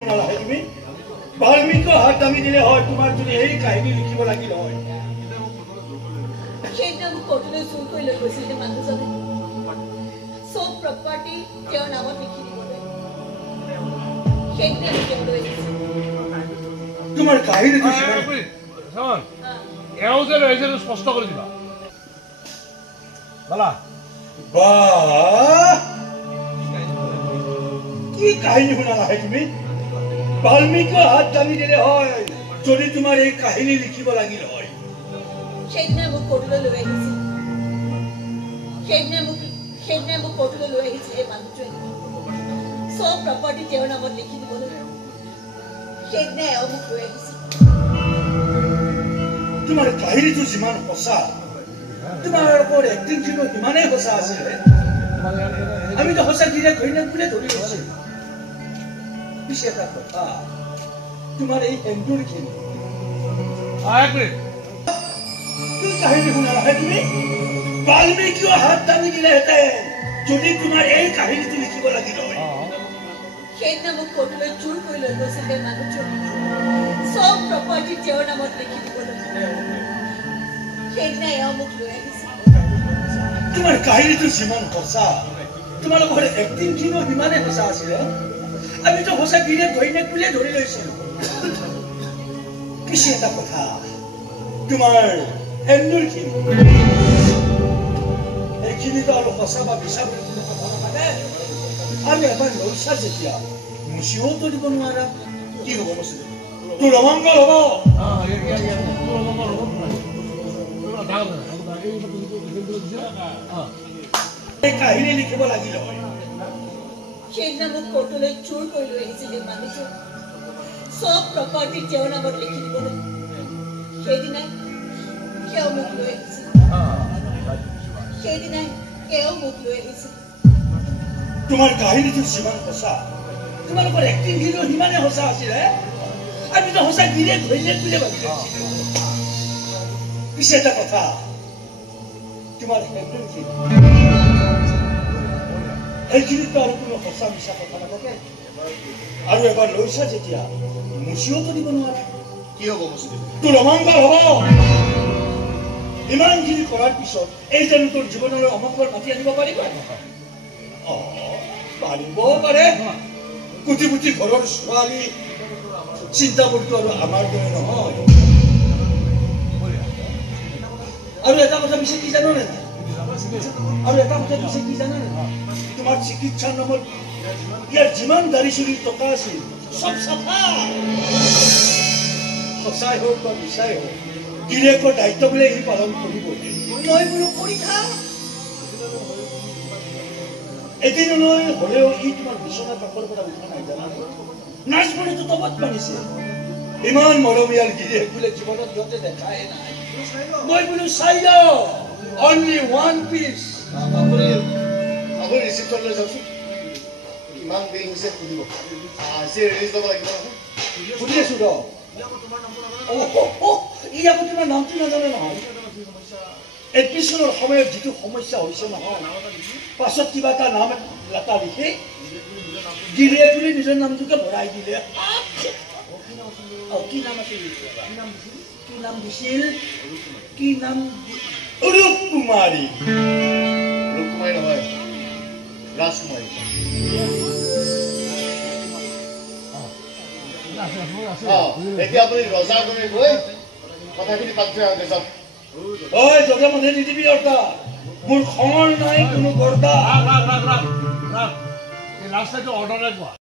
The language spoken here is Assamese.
তুমি বাল্মীকি হাত দামি দিলে হয় তোমাৰ যদি এই কাহিনী লিখিব লাগিল হয় সেইদিনা মোক কৰ্টলৈ চুৰ কৰি লৈ গৈছিল যে মানুহজনে চব প্ৰপাৰ্টি তেওঁৰ নামত লিখি দিবলৈ সেইদিনা তেওঁ লৈ আহিছিল তোমাৰ কাহিনীটো এওঁ যে লৈ আহিছে স্পষ্ট কৰি দিবা বালা বাহ কি কাহিনী শুনালা তুমি বাল্মীকি হাত দামি দিলে হয় যদি তোমাৰ এই কাহিনী লিখিব লাগিল হয় সেইদিনা মোক কৰ্টলৈ লৈ আহিছিল সেইদিনা মোক কৰ্টলৈ লৈ আহিছিল এই মানুহটোৱে চব প্ৰপাৰ্টি তেওঁৰ নামত লিখি দিবলৈ সেইদিনা এওঁ মোক লৈ আহিছিল তোমাৰ কাহিনীটো যিমান সঁচা তোমাৰ ওপৰত এক্টিংটো ইমানেই সঁচা আছিলে আমিতো সঁচা গিৰিয়েক ঘৈণীয়েক বুলিয়ে ধৰি লৈছিলো পিছে এটা কথা তোমাৰ এই এন্দুৰখিনি কি কাহিনী শুনালাহে তুমি বাল্মীকিও হাত দামি দিলেহেঁতেন যদি তোমাৰ এই কাহিনীটো লিখিব লাগিল হয় সেইদিনা মোক কৰ্টলৈ চুৰ কৰি লৈ গৈছিল যে মানুহটোৱে চব প্ৰপাৰ্টি তেওঁৰ নামত লিখি দিবলৈ সেইদিনা এওঁ মোক লৈ আহিছিল তোমাৰ কাহিনীটো যিমান সঁচা তোমালোকৰ এক্টিংখিনিও সিমানেই সঁচা আছিলে আমিতো সঁচা গিৰিয়েক ঘৈণীয়েক বুলিয়ে ধৰি লৈছিলো পিছে এটা কথা তোমাৰ এন্দুৰখিনি এইখিনিতো আৰু সঁচা বা মিছা বুলি কোনো কথা নাথাকে আৰু এবাৰ লৈছা যেতিয়া মুচিওতো দিব নোৱাৰা কি হ'ব বস্তু তোৰ অমংগল হ'ব এই কাহিনী লিখিব লাগিল হয় সেইদিনা মোক কৰ্টলৈ চুৰ কৰি লৈ আহিছিল এই মানুহটোৱে চব প্ৰপাৰ্টি তেওঁৰ নামত লিখি দিবলৈ সেইদিনাই এওঁ মোক লৈ আহিছিল তোমাৰ কাহিনীটো যিমান সঁচা তোমালোকৰ এক্টিংখিনিও সিমানেই সঁচা আছিলে আমিতো সঁচা গিৰিয়েক ঘৈণীয়েক বুলিয়ে ভাবি লৈছিলো পিছে এটা কথা তোমাৰ সেইখিনিতো আৰু কোনো সঁচা মিছা কথা নাথাকে আৰু এবাৰ লৈছা যেতিয়া মুচিওতো দিব নোৱাৰা কি হ'ব তোৰ অমংগল হ'ব ইমানখিনি কৰাৰ পিছত এই জানো তোৰ জীৱনলৈ অমংগল মাতি আনিব পাৰিব পাৰিবও পাৰে কোটি কোটি ঘৰৰ ছোৱালী চিন্তাবোৰতো আৰু আমাৰ দৰে নহয় আৰু এটা কথা পিছে কি জানোনে নাই আৰু এটা কথা পিছে কি জানানে তোমাৰ চিকিৎসাৰ নামত ইয়াৰ যিমান দাড়ি চুৰি টকা আছিল চব চাফা সঁচাই হওক বা মিছাই হওক গিৰিয়েকৰ দায়িত্ব বোলে সি পালন কৰিব মই বোলো কৰি খাম এদিনলৈ হলেও ই তোমাৰ বিচনা কাষৰ পৰা উঠা নাই জানানে নাচবৰীটো তবত মানিছে ইমান মৰমীয়াল গিৰিয়েক বোলে জীৱনত সিহঁতে দেখাই নাই মই বোলো চাই যাওঁ অনলি ওৱান পিচ আপুনি ৰিচিপ্টলৈ যাওকচোন কিমান বিল হৈছে সুধিব আজি ৰিলিজ ল'ব লাগিব সুধি আছো ৰ ই আকৌ তোমাৰ নামটো নাজানে নহয় এডমিশ্যনৰ সময়ত যিটো সমস্যা হৈছে নহয় পাছত কিবা এটা নাম এটা লিখি গিৰিয়েক বুলি নিজৰ নামটোকে ভৰাই দিলে কি নাম আছিল কি নাম দিছিল কি নাম ৰূপকুমাৰী ৰূপকুমাৰী নহয় ৰাজকুমাৰী এতিয়া আপুনি ৰজাৰ দৰে গৈ কথাখিনি পাতি থৈ আহোঁতে যাওক ঐ যতে মধে নিদিবি অৰ্তা মোৰ খঙৰ নাই কোনো গৰ্দা এই লাষ্ট টাইমটো অৰ্ডাৰ কোৱা